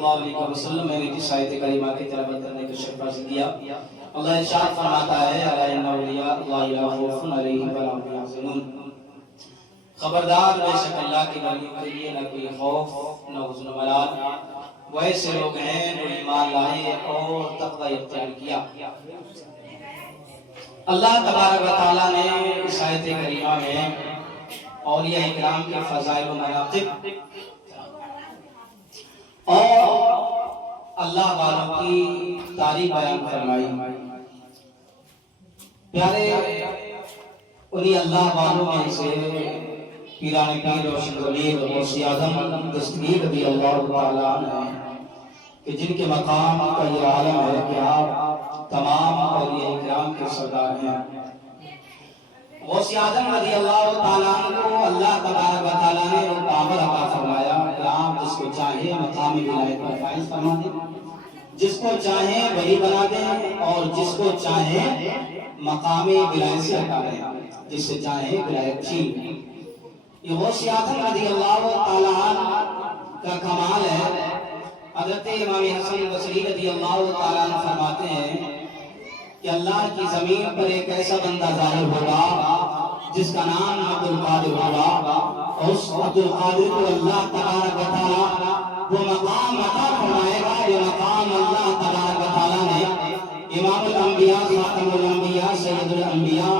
اللہ علیہ وسلم میں نے جس آیت کریمہ کی تلاوت کرنے کا شرف حاصل کیا، اللہ ارشاد فرماتا ہے الا ان اولیاء اللہ لا خوف علیہم ولا هم يحزنون، خبردار بے شک اللہ کے ولیوں کے لیے نہ کوئی خوف نہ حزن و ملال، وہ ایسے لوگ ہیں جو ایمان لائے اور تقوی اختیار کیا۔ اللہ تبارک و تعالیٰ نے اس آیت کریمہ میں اولیاء کرام کے فضائل و مناقب اور اللہ والوں کی تعریف بیان فرمائی۔ پیارے انہی اللہ والوں میں سے پیران پیر روشن ضمیر غوث اعظم دستگیر رضی اللہ تعالیٰ عنہ کہ جن کے مقام کا یہ عالم ہے کہ آپ تمام اولیاء کرام کے سردار ہیں۔ غوث اعظم رضی اللہ تعالیٰ عنہ کو اللہ تبارک و تعالیٰ نے وہ پاور عطا فرمایا کہ آپ جس کو چاہے مقامی ولایت پر فائز فرما دیں، جس کو چاہے ولی بنا دیں اور جس کو چاہے مقامی ولایت سے ہٹا دیں، جس سے چاہے ولایت چھین لیں۔ یہ غوث اعظم رضی اللہ تعالیٰ عنہ کا کمال ہے۔ حضرت امام حسن بصری رضی اللہ تعالیٰ عنہ فرماتے ہیں کہ اللہ کی زمین پر ایک ایسا بندہ ظاہر ہوگا جس کا نام عبد القادر ہوگا، اور اس عبد القادر کو اللہ تبارک و تعالیٰ وہ مقام عطا فرمائے گا، یہ مقام اللہ تبارک و تعالیٰ نے امام الانبیاء خاتم الانبیاء سید الانبیاء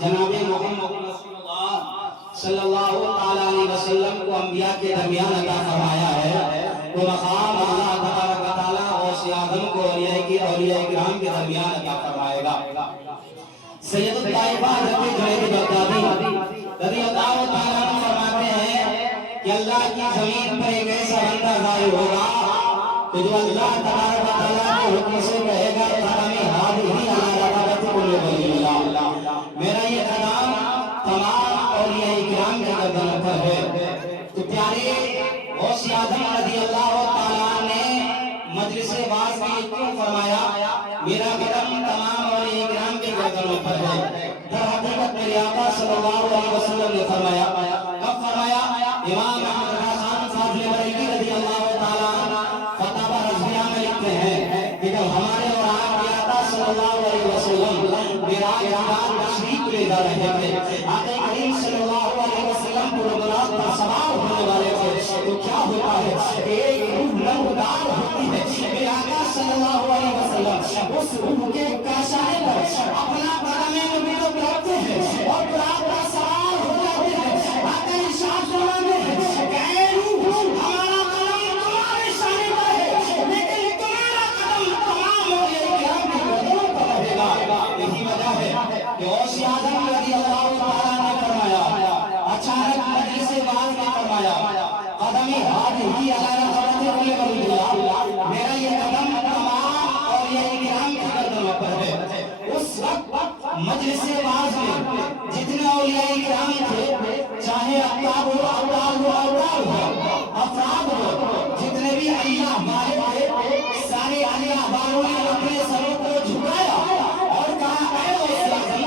جناب محمد رسول اللہ صلی اللہ تعالیٰ علیہ وسلم کو انبیاء کے درمیان عطا فرمایا ہے۔ وہ مقام اللہ تبارک و تعالیٰ غوث اعظم کو اولیاء کرام کے درمیان عطا فرمائے گا۔ سید الطائفہ حضرت جنید بغدادی رضی اللہ تعالیٰ عنہ فرماتے ہیں کہ اللہ کی زمین پر ایک ایسا بندہ ظاہر ہوگا کہ جو اللہ تبارک و تعالیٰ کے حکم سے کہے گا قدمی ہادی علی رقبت کل ولی اللہ، میرا یہ قدم تمام اولیاء کرام کے گردنوں پر ہے۔ تو پیارے غوث اعظم رضی اللہ تعالیٰ نے مجلس واعظ میں کیوں فرمایا میرا قدم تمام اولیاء کرام کے گردنوں پر ہے؟ در حقیقت میرے آقا صلی اللہ علیہ وسلم نے فرمایا، کب فرمایا؟ امام احمد رضا خان فاضل بریلوی رضی اللہ تعالیٰ عنہ فتاوی رضویہ میں لکھتے ہیں کہ جب ہمارے اور آپ کے آقا صلی اللہ علیہ وسلم معراج کی رات تشریف لے جا رہے تھے، آقا کریم صلی اللہ علیہ وسلم کو برات پر سوار ہونے والے تھے، تو کیا ہوتا ہے ایک روح نمودار ہوتی ہے، میرے آقا صلی اللہ علیہ وسلم اس روح کے کاشانے پر اپنا قدم مبارک رکھتے ہیں اور برات پر سوار ہو جاتے ہیں۔ آقا ارشاد فرماتے ہیں کہ اے روح ہمارا قدم تمہارے شانے پر ہے، لیکن تمہارا قدم تمام اولیاء کرام کے قدموں پر رہے گا۔ یہی وجہ ہے کہ غوث اعظم رضی اللہ تعالیٰ نے فرمایا، اچانک مجلس واعظ میں فرمایا قدمی ہادی علی رقبت کل ولی اللہ، میرا یہ قدم تمام اولیاء کرام کے قدموں پر ہے۔ اس وقت مجلس واعظ میں جتنے اولیاء کرام تھے، چاہے اقطاب ہو اولاد ہو اولاد ہو افراد ہو، جتنے بھی علیہ بارے تھے، سارے علیہ باروں نے اپنے سروں کو جھکایا اور کہا اے غوث اعظم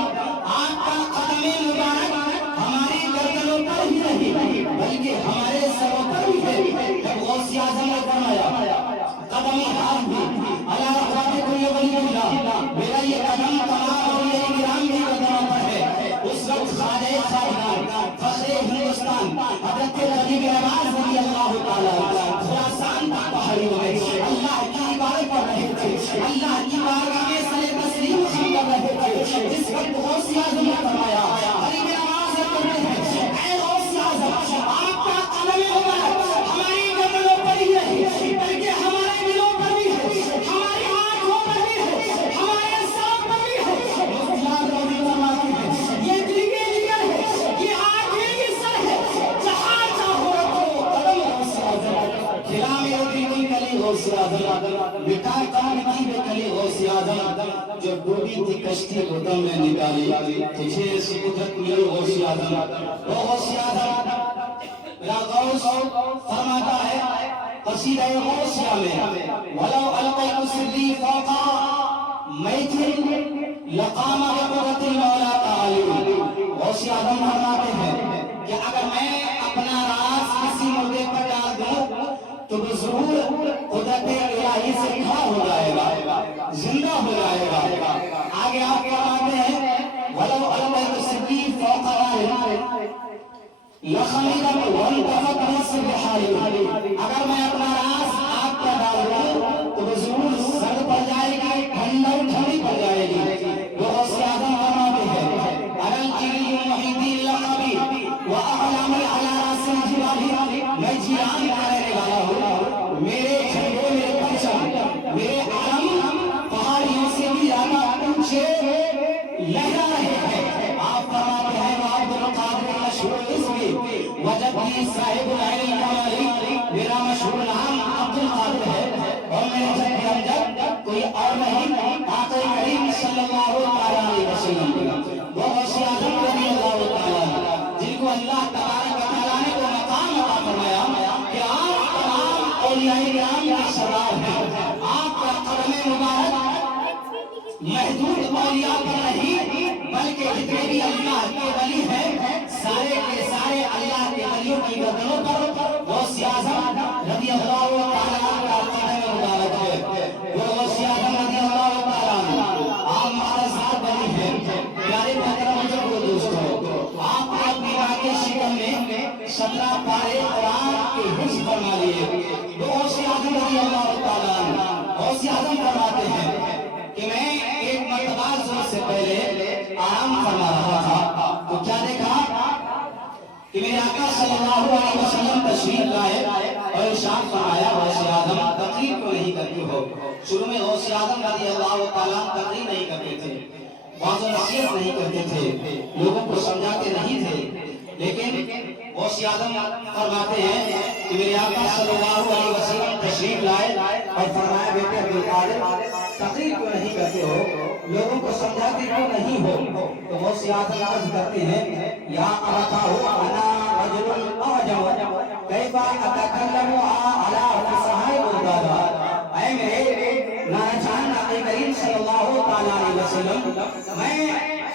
آپ کا قدم مبارک ہماری گردنوں پر ہی نہیں بلکہ ہمارے سروں پر بھی ہے۔ جب غوث اعظم نے فرمایا قدمی ہادی علی رقبت کل ولی اللہ، میرا یہ قدم تمام اولیاء کرام کے قدموں پر ہے، اس وقت خواجہ خاقان فخر ہندوستان حضرت غریب نواز رضی اللہ تعالیٰ خراسان کا پہاڑی ہوئے اللہ کی عبادت کر رہے تھے، اللہ کی بارگاہ میں سر تسلیم کر رہے تھے، جس وقت غوث اعظم نے فرمایا غریب نواز کرتے ہیں اے غوث اعظم آپ کا قدم مبارک ہماری گردنوں پر ہی نہیں بلکہ ہمارے دلوں پر بھی ہے، ہماری آنکھوں پر بھی ہے، ہمارے سر پر بھی ہے۔ یہ دل کے جگر ہے، یہ آنکھیں کی سر ہے، جہاں چاہو رکھو قدم غوث اعظم، کھلا میرے دل کی کلی غوث اعظم، مٹا کام کی بے کلی غوث اعظم، جو ڈوبی تھی کشتی کو دم میں نکالی، تجھے سے قدرت ملی غوث اعظم۔ وہ غوث اعظم میرا غوث فرماتا ہے قصیدہ غوثیہ میں وَلَوْ أَلْقَيْتُ سِرِّي فَوْقَ مَيْتٍ لَقَامَ بِقُدْرَةِ الْمَوْلَىٰ تَعَالِي۔ غوث اعظم فرماتے ہیں کہ اگر میں اپنا راز کسی مردے پر ڈال دوں تو ضرور قدرت لخمیرم وانتفت مصر بحالی، اگر میں اپنا راز آگ پر ڈال دوں تو ضرور سرد پڑ جائے گی، ٹھنڈی پڑ جائے گی۔ وہ غوث اعظم فرماتے ہیں الجلی محیطی لقبی واعلامی علی راس الجبال، میں جیلان کا رہنے والا ہوں، میرے جھنڈے میرے پرچم میرے علم پہاڑیوں سے بھی زیادہ اونچے لہرا رہے ہیں۔ آپ فرماتے ہیں عبد القادر مشہور اسمی وجدی صاحب العین الکمالی، میرا مشہور نام عبد القادر ہے اور میرے جب کے اندر کوئی اور نہیں آقا کریم صلی اللہ علیہ وسلم، وہ غوث اعظم رضی اللہ تعالیٰ جن کو اللہ تبارک و تعالیٰ نے وہ مقام عطا فرمایا کہ آپ تمام اولیاء کرام کے سردار ہیں۔ آپ کا قدم مبارک محدود اولیاء پر نہیں بلکہ جتنے بھی اللہ کے ولی ہیں سارے کے سارے اللہ کے ولیوں کی گردنوں پر غوث اعظم رضی اللہ تعالیٰ کا قدم مبارک ہے۔ وہ غوث اعظم رضی اللہ تعالیٰ آپ مہارزاد ولی ہیں، پیارے محترم بزرگوں دوستوں، آپ نے اپنی ماں کے شکم میں 17 پارے قرآن کے حفظ فرما لیے۔ وہ غوث اعظم رضی اللہ تعالیٰ غوث اعظم فرماتے ہیں کہ میں ایک مرتبہ زور سے پہلے آرام فرما رہا تھا تو کیا دیکھا کہ میرے آقا صلی اللہ علیہ وسلم تشریف لائے اور ارشاد فرمایا غوث اعظم تقریر کیوں نہیں کرتے ہو؟ شروع میں غوث اعظم رضی اللہ تعالیٰ تقریر نہیں کرتے تھے، واضح نصیحت نہیں کرتے تھے، لوگوں کو سمجھاتے نہیں تھے، لیکن غوث اعظم فرماتے ہیں کہ میرے آقا صلی اللہ علیہ وسلم تشریف لائے اور فرمایا بیٹے عبد القادر تقریر کیوں نہیں کرتے ہو، لوگوں کو سمجھاتے کیوں نہیں ہو؟ تو غوث اعظم عرض کرتے ہیں یا ابتاہ انا رجل اعجم کیف اتکلم علی فصحاء بغداد، اے میرے نانا جان نبی کریم صلی اللہ تعالیٰ علیہ وسلم، میں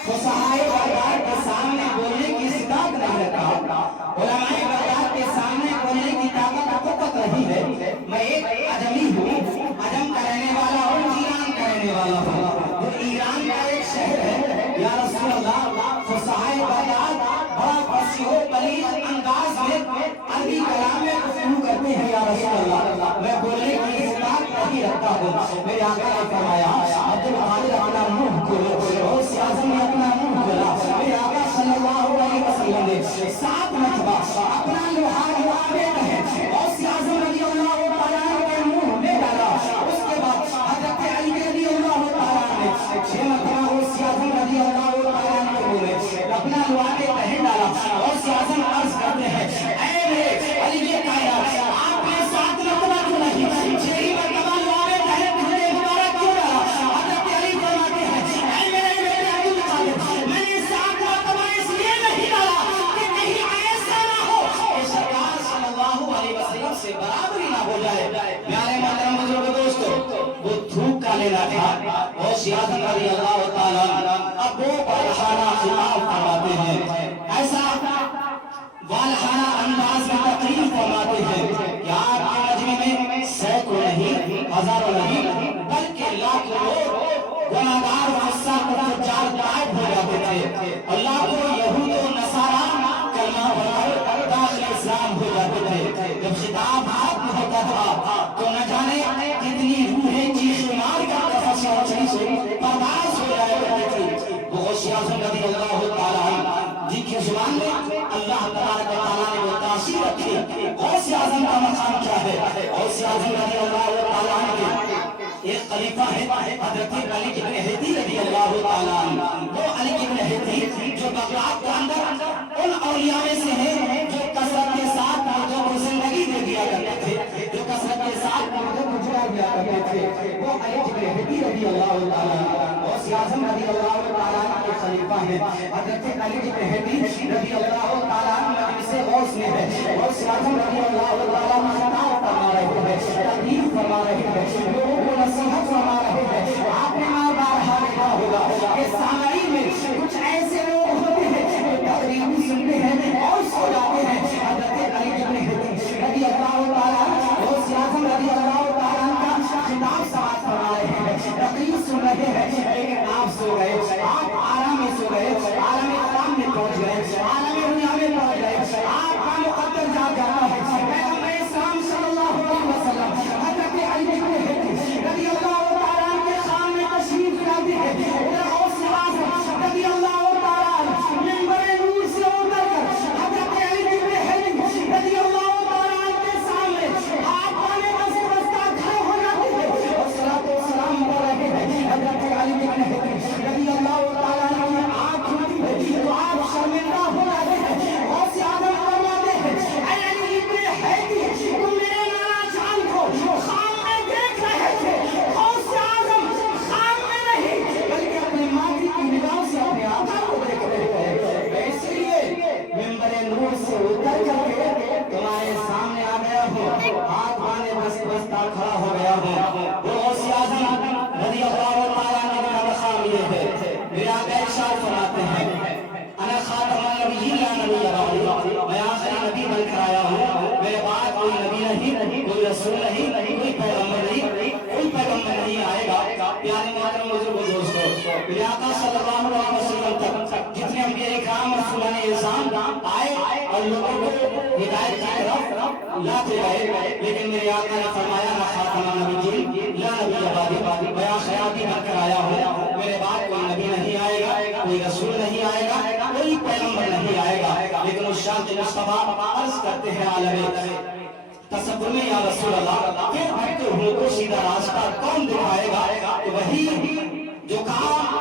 فصحاء بغداد کے سامنے بولنے کی استطاعت نہیں رکھتا، علماء بغداد کے سامنے بولنے کی طاقت قوت نہیں ہے، میں ایک عجمی ہوں، عجم کا رہنے والا ہوں، ایران کا رہنے والا ہوں، جو ایران کا ایک شہر ہے۔ یا رسول اللہ فصحاء بغداد بڑا فصیح و بلیغ انداز میں عربی کلام میں گفتگو کرتے ہیں، یا رسول اللہ میں بولنے کی استطاعت نہیں رکھتا ہوں۔ میرے آقا نے فرمایا عبد القادر اپنا منہ کھولو، غوث اعظم نے اپنا منہ کھولا، میرے آقا صلی اللہ علیہ وسلم نے 7 مرتبہ اپنا لوہا آویز ہے غوث اعظم رضی اللہ تعالیٰ کے منہ میں ڈالا، اس کے بعد حضرت علی رضی اللہ تعالیٰ نے 6 مرتبہ غوث اعظم رضی اللہ تعالیٰ کے منہ میں اپنا لوہا کے تہن ڈالا۔ غوث اعظم عرض کرتے ہیں اے میرے علی کے کائنات، آپ نے 7 مرتبہ کیوں نہیں 6 ہی مرتبہ لوہا کے تہن مجھے مبارک کیوں ڈالا؟ حضرت علی فرماتے ہیں اے میرے بیٹے عبد القادر، میں نے 7 مرتبہ اس لیے نہیں ڈالا کہ کہیں ایسا نہ ہو کہ سرکار صلی اللہ علیہ وسلم سے برابری نہ ہو جائے۔ پیارے محترم بزرگ دوستو، وہ تھوک کا لینا تھا۔ غوث اعظم رضی اللہ تعالیٰ اب وہ والہانہ خطاب فرماتے ہیں، ایسا والہانہ انداز میں تقریر فرماتے ہیں کہ آپ کے مجمع میں سینکڑوں نہیں، ہزاروں نہیں، بلکہ لاکھوں لوگ گناہگار فساق و فجار غائب ہو جاتے تھے، اور لاکھوں یہود و نصارا کلمہ پڑھ کر داخل اسلام ہو جاتے تھے۔ جب خطاب ہاتھ میں ہوتا تھا تو نہ جانے کتنی روحیں چیخ مار کر تفسیر سے پرداز ہو جائے کرتی تھی۔ وہ غوث اعظم رضی اللہ تعالیٰ جن کی زبان میں اللہ تبارک و تعالیٰ نے وہ تاثیر رکھی، غوث اعظم کا مقام کیا ہے؟ غوث اعظم رضی اللہ تعالیٰ کے ایک خلیفہ ہے حضرت علی ابن ہدی رضی اللہ تعالیٰ، وہ علی ابن ہدی جو بغداد کے اندر ان اولیاء میں سے ہیں جو کثرت کے ساتھ مردوں کو زندگی دے دیا کرتے تھے، جو کثرت کے ساتھ مردوں کو جلا دیا کرتے تھے، وہ علی ابن ہدی رضی اللہ تعالیٰ غوث اعظم رضی اللہ تعالیٰ کے خلیفہ ہیں۔ حضرت علی ابن ہدی رضی اللہ تعالیٰ مجلس غوث میں ہے، غوث اعظم رضی اللہ تعالیٰ خطاب فرما رہے ہیں، تقریر فرما رہے ہیں، لوگوں کو نصیحت فرما رہے ہیں۔ آپ نے بارہا دیکھا ہوگا کہ سامعین میں کچھ ایسے لوگ ہوتے ہیں جو تقریر بھی سنتے ہیں اور سو جاتے ہیں۔ حضرت علی ابن ہدی رضی اللہ تعالیٰ غوث اعظم رضی اللہ تعالیٰ کا خطاب سماعت فرما رہے ہیں، تقریر سن رہے ہیں، لیکن آپ سو گئے، آپ آرام میں سو گئے، عالم کلام میں پہنچ گئے، عالم دنیا میں پہنچ گئے۔ پر کھڑا ہو گیا ہوں، وہ غوث اعظم رضی اللہ تعالیٰ عنہ کا مقام یہ ہے، میرے آقا ارشاد فرماتے ہیں انا خاتم النبیین لا نبی بعدی، میں آخری نبی بن کر آیا ہوں، میرے بعد کوئی نبی نہیں، کوئی رسول نہیں، کوئی پیغمبر نہیں، کوئی پیغمبر نہیں آئے گا۔ پیارے محترم بزرگوں دوستو، میرے آقا صلی اللہ علیہ وسلم تک جتنے انبیاء کرام رسولان اعظام آئے اور لوگوں کو ہدایت کی طرف لاتے گئے، لیکن میرے آقا نے فرمایا نا خاتم النبیین لا نبی بعدی، میں آخری بن کر آیا ہوں، میرے بعد کوئی نبی نہیں آئے گا، کوئی رسول نہیں آئے گا، کوئی پیغمبر نہیں آئے گا۔ لیکن اس شان مصطفیٰ عرض کرتے ہیں عالم تصور میں یا رسول اللہ پھر بھٹکے ہوئے کو سیدھا راستہ کون دکھائے گا؟ تو وہی جو کام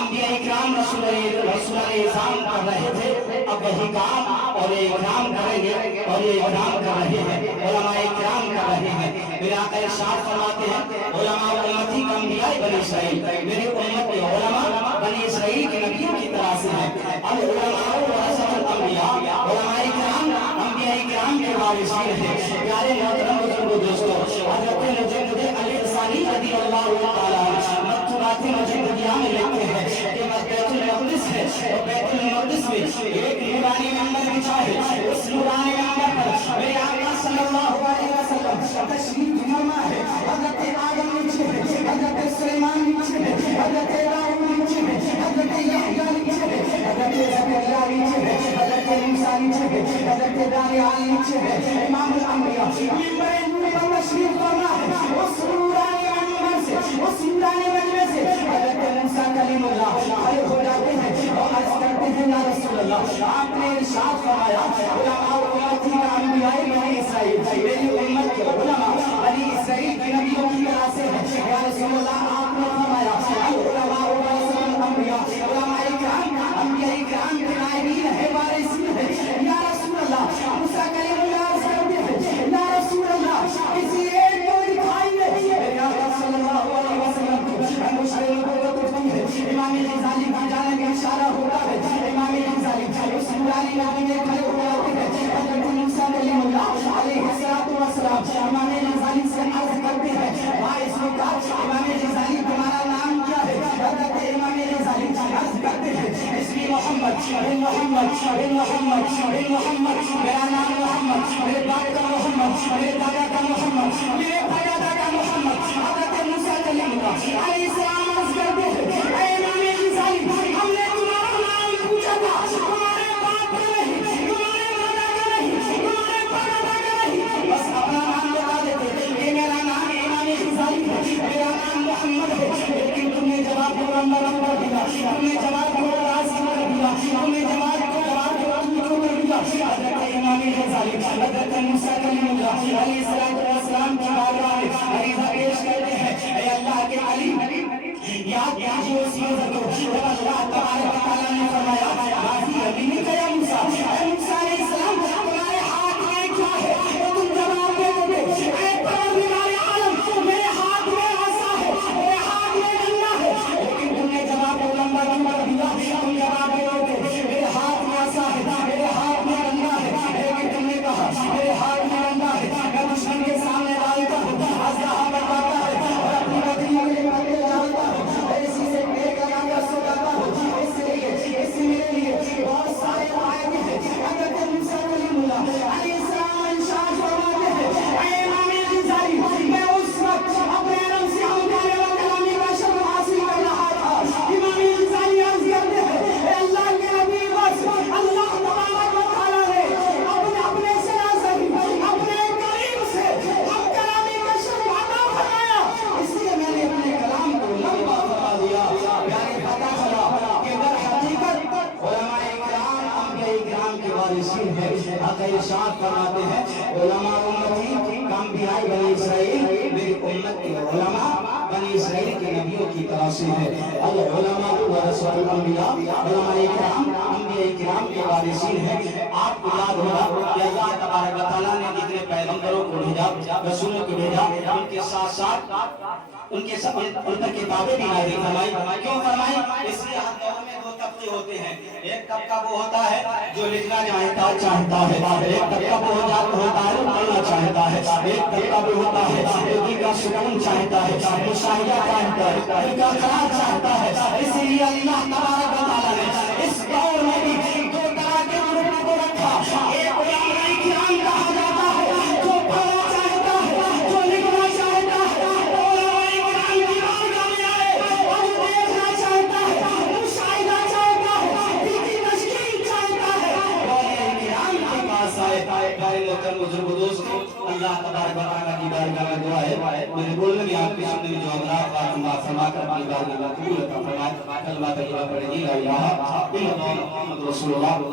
انبیاء اکرام رسول اعظام کر رہے تھے، اب وہی کام اور یہ اکرام کریں گے، اور یہ اکرام کر رہے ہیں، علماء اکرام کر رہے ہیں۔ میرے آقا ارشاد فرماتے ہیں علماء امتی کا انبیاء بنی اسرائیل، میری امت کے علماء بنی اسرائیل کے نبیوں کی طرح سے ہیں۔ اب علماء ورثۃ الانبیاء، علماء اکرام انبیاء اکرام کے وارثین ہیں۔ پیارے محترم بزرگوں دوستو، حضرت مجدد الانسانی رضی اللہ تعالیٰ عنہ مکتوبات مجددیہ میں لکھتے ہیں کہ بیت المقدس ہے، اور بیت المقدس میں ایک نورانی منبر بچھا ہے، اس نورانی منبر پر میرے آقا صلی اللہ علیہ وسلم تشریف فرما ہے۔ حضرت آدم نیچے ہے، حضرت سلیمان نیچے ہے، حضرت داؤد نیچے ہے، حضرت یحییٰ نیچے ہے، حضرت زکریا نیچے ہے، حضرت موسیٰ نیچے ہے، حضرت دانیال نیچے ہے، امام الانبیاء منبر نور پر تشریف فرما ہے۔ اس نورانی منبر سے، اس نورانی مجلس سے حضرت موسیٰ کلیم اللہ کھڑے ہو جاتے ہیں اور عرض کرتے ہیں یا رسول اللہ آپ نے ارشاد فرمایا علماء امتی کا انبیاء بنی اسرائیل، میری امت کے علماء بنی اسرائیل کے نبیوں کی طرح سے ہیں۔ یا رسول اللہ آپ نے فرمایا علماء ورثۃ الانبیاء، علماء اکرام انبیاء اکرام کے نائبین ہیں، وارثین ہیں۔ یا رسول اللہ موسیٰ کلیم اللہ عرض کرتے ہیں یا رسول اللہ کسی ایک کو دکھائیے۔ میرے آقا صلی اللہ علیہ وسلم مشعر نبوت ہوتی ہے، امام غزالی کی جانب اشارہ ہوتا ہے، امام غزالی اس نورانی نبی میں کھڑے ہو جاتے ہیں۔ حضرت موسیٰ کلیم اللہ علیہ السلام امام غزالی سے عرض کرتے ہیں باعث کا امام غزالی تمہارا نام کیا ہے؟ حضرت امام غزالی عرض کرتے ہیں اسمی محمد بن محمد بن محمد بن محمد، میرا نام محمد، میرے باپ کا محمد، میرے دادا کا محمد، میرے پردادا کا محمد۔ حضرت موسیٰ کلیم اللہ علیہ السلام عرض کرتے ہیں اے امام غزالی ہم نے تمہارا نام پوچھا تھا، تمہارے باپ کا نہیں، تمہارے دادا کا نہیں، تمہارے پردادا کا نہیں، بس اپنا نام بتا دیتے کہ میرا نام امام غزالی ہے، میرا نام محمد ہے، لیکن تم نے جواب کو نمبر دیا، تم نے جواب کو راز کر دیا، تم نے جواب کو کر دیا۔ حضرت امام غزالی حضرت موسیٰ کلیم اللہ علیہ السلام کی بارگاہ میں عریضہ پیش کرتے ہیں اے اللہ کے علی یاد کیجیے اس منظر کو جب اللہ تبارک و تعالیٰ نے فرمایا راضی امین کا یا موسیٰ، اے موسیٰ علیہ السلام تمہارے ہاتھ میں کیا ہے؟ تو تم جواب دے دو اے پروردگار عالم میرے ہاتھ میں عصا ہے، میرے ہاتھ میں ڈنڈا ہے، لیکن تم نے جواب کو لمبا دیا، تم جواب دے دو میرے ہاتھ میں عصا ہے، میرے ہاتھ میں ڈنڈا ہے، لیکن تم نے کہا میرے ہاتھ میں ڈنڈا ہے، میں دشمن کے سامنے ڈالتا ہوں، اسلحہ بنواتا ہے اور اپنی بدری میں ڈالتا ہوں، ایسی سے ایک لگا کر سو جاتا ہوں، اس میرے لیے بہت سارے آیتیں ہیں۔ حضرت موسیٰ کلیم اللہ علیہ السلام ارشاد فرماتے ہیں اے امام غزالی میں اس وقت اپنے رب سے ہمکاری و کلامی کا شرف حاصل کر رہا تھا۔ امام غزالی عرض کرتے ہیں اے اللہ کے نبی بس اللہ تبارک و تعالیٰ نے اپنے سے نازل اپنے قریب سے ہم کلامی کا شرف عطا فرمایا، اس لیے میں نے اپنے کلام کو لمبا فرما دیا۔ یعنی پتہ چلا کہ در حقیقت علماء اکرام انبیاء اکرام کے وارثین ہیں۔ آقا ارشاد فرماتے ہیں علماء امتی کا انبیاء بنی اسرائیل، میری امت کے علماء بنی اسرائیل کے نبیوں کی طرح سے ہے۔ العلماء ورثۃ الانبیاء، علماء اکرام انبیاء اکرام کے کے وارثین ہیں. آپ کو یاد ہوگا کہ اللہ تبارک و تعالیٰ نے جتنے پیغمبروں کو بھیجا، رسولوں کو بھیجا، ان کے ساتھ ساتھ ان پر کتابیں بھی نازل فرمائی. کیوں فرمائی؟ اس لیے ہر دور میں دو طبقے ہوتے ہیں. ایک طبقہ وہ ہوتا ہے جو لکھنا چاہتا ہے، ایک طبقہ وہ ہوتا ہے جو پڑھنا چاہتا ہے، ایک طبقہ وہ ہوتا ہے جو دل کا سکون چاہتا ہے، مشاہدہ چاہتا ہے، دل کا قرار چاہتا ہے. اسی لیے اللہ تبارک و تعالیٰ نے اس دور میں بھی دو طرح کے گروپوں کو رکھا. ایک علماء کرام کہا جاتا ہے جو پڑھنا چاہتا ہے، جو لکھنا چاہتا ہے، علماء کرام کی بارگاہ میں آئے اور جو دیکھنا چاہتا ہے، مشاہدہ چاہتا ہے، دل کی تشکیل چاہتا ہے، علماء کرام کے پاس آئے. میرے محترم بزرگ دوستو، اللہ تبارک و تعالیٰ کی بارگاہ میں دعا ہے میرے بولنے میں، آپ کی سننے میں جو امراض بات فرما کر اپنی بارگاہ میں قبول عطا فرمائے. کلمہ طیبہ پڑھیں گی لا الہ الا اللہ محمد رسول اللہ.